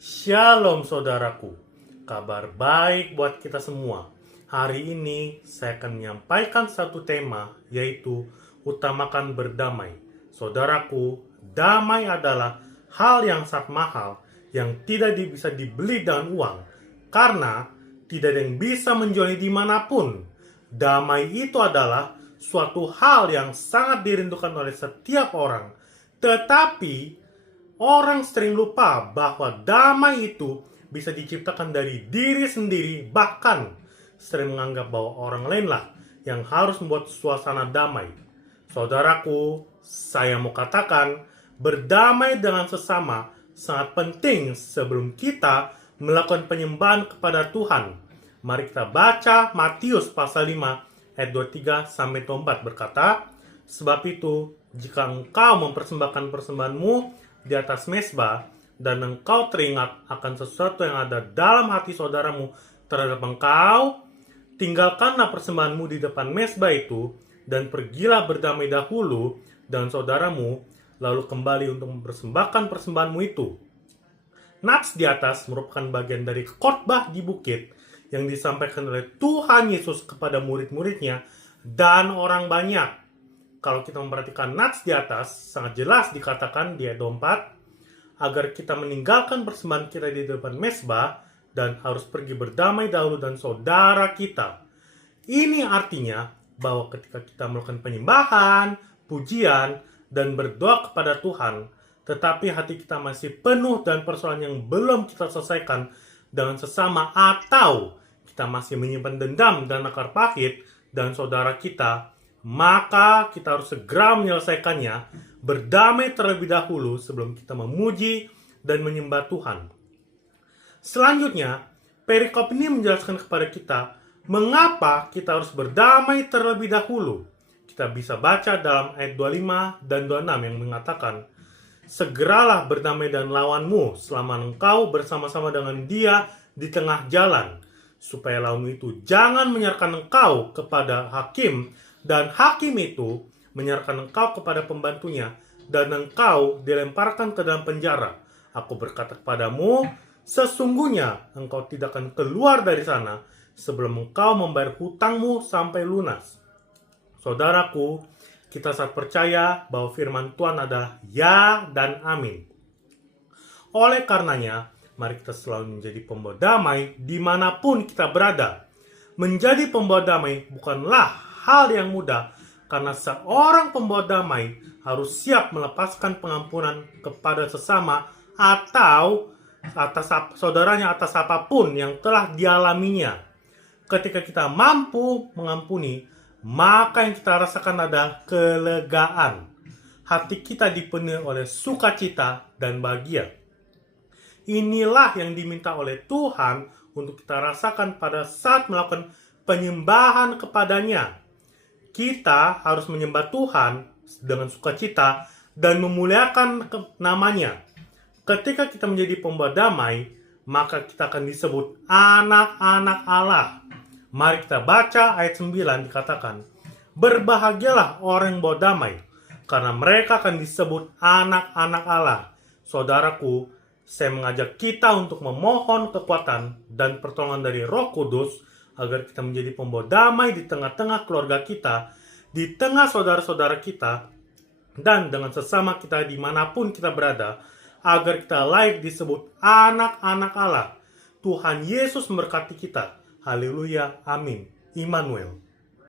Shalom saudaraku, kabar baik buat kita semua. Hari ini saya akan menyampaikan satu tema, yaitu utamakan berdamai. Saudaraku, damai adalah hal yang sangat mahal yang tidak bisa dibeli dengan uang, karena tidak ada yang bisa menjualnya dimanapun. Damai itu adalah suatu hal yang sangat dirindukan oleh setiap orang, tetapi orang sering lupa bahwa damai itu bisa diciptakan dari diri sendiri, bahkan sering menganggap bahwa orang lainlah yang harus membuat suasana damai. Saudaraku, saya mau katakan, berdamai dengan sesama sangat penting sebelum kita melakukan penyembahan kepada Tuhan. Mari kita baca Matius pasal 5 ayat 23-24 berkata, "Sebab itu, jika engkau mempersembahkan persembahanmu di atas mezbah, dan engkau teringat akan sesuatu yang ada dalam hati saudaramu terhadap engkau, tinggalkanlah persembahanmu di depan mezbah itu, dan pergilah berdamai dahulu dengan saudaramu, lalu kembali untuk mempersembahkan persembahanmu itu." Nats di atas merupakan bagian dari khotbah di bukit yang disampaikan oleh Tuhan Yesus kepada murid-muridnya dan orang banyak. Kalau kita memperhatikan nats di atas, sangat jelas dikatakan di ayat 24, agar kita meninggalkan persembahan kita di depan mezbah dan harus pergi berdamai dahulu dengan saudara kita. Ini artinya bahwa ketika kita melakukan penyembahan, pujian, dan berdoa kepada Tuhan, tetapi hati kita masih penuh dan persoalan yang belum kita selesaikan dengan sesama, atau kita masih menyimpan dendam dan akar pahit dan saudara kita, maka kita harus segera menyelesaikannya, berdamai terlebih dahulu sebelum kita memuji dan menyembah Tuhan. Selanjutnya, perikop ini menjelaskan kepada kita mengapa kita harus berdamai terlebih dahulu. Kita bisa baca dalam ayat 25 dan 26 yang mengatakan, "Segeralah berdamai dan lawanmu selama engkau bersama-sama dengan dia di tengah jalan, supaya lawanmu itu jangan menyerahkan engkau kepada hakim, dan hakim itu menyerahkan engkau kepada pembantunya, dan engkau dilemparkan ke dalam penjara. Aku berkata kepadamu, sesungguhnya engkau tidak akan keluar dari sana sebelum engkau membayar hutangmu sampai lunas." Saudaraku, kita saat percaya bahwa firman Tuhan adalah ya dan amin. Oleh karenanya, mari kita selalu menjadi pembawa damai dimanapun kita berada. Menjadi pembawa damai bukanlah hal yang mudah, karena seorang pembawa damai harus siap melepaskan pengampunan kepada sesama atau atas saudaranya atas apapun yang telah dialaminya. Ketika kita mampu mengampuni, maka yang kita rasakan adalah kelegaan. Hati kita dipenuhi oleh sukacita dan bahagia. Inilah yang diminta oleh Tuhan untuk kita rasakan pada saat melakukan penyembahan kepadanya. Kita harus menyembah Tuhan dengan sukacita dan memuliakan namanya. Ketika kita menjadi pembawa damai, maka kita akan disebut anak-anak Allah. Mari kita baca ayat 9 dikatakan, "Berbahagialah orang yang bawa damai, karena mereka akan disebut anak-anak Allah." Saudaraku, saya mengajak kita untuk memohon kekuatan dan pertolongan dari Roh Kudus agar kita menjadi pembawa damai di tengah-tengah keluarga kita, di tengah saudara-saudara kita, dan dengan sesama kita dimanapun kita berada, agar kita layak disebut anak-anak Allah. Tuhan Yesus memberkati kita. Haleluya, amin. Immanuel.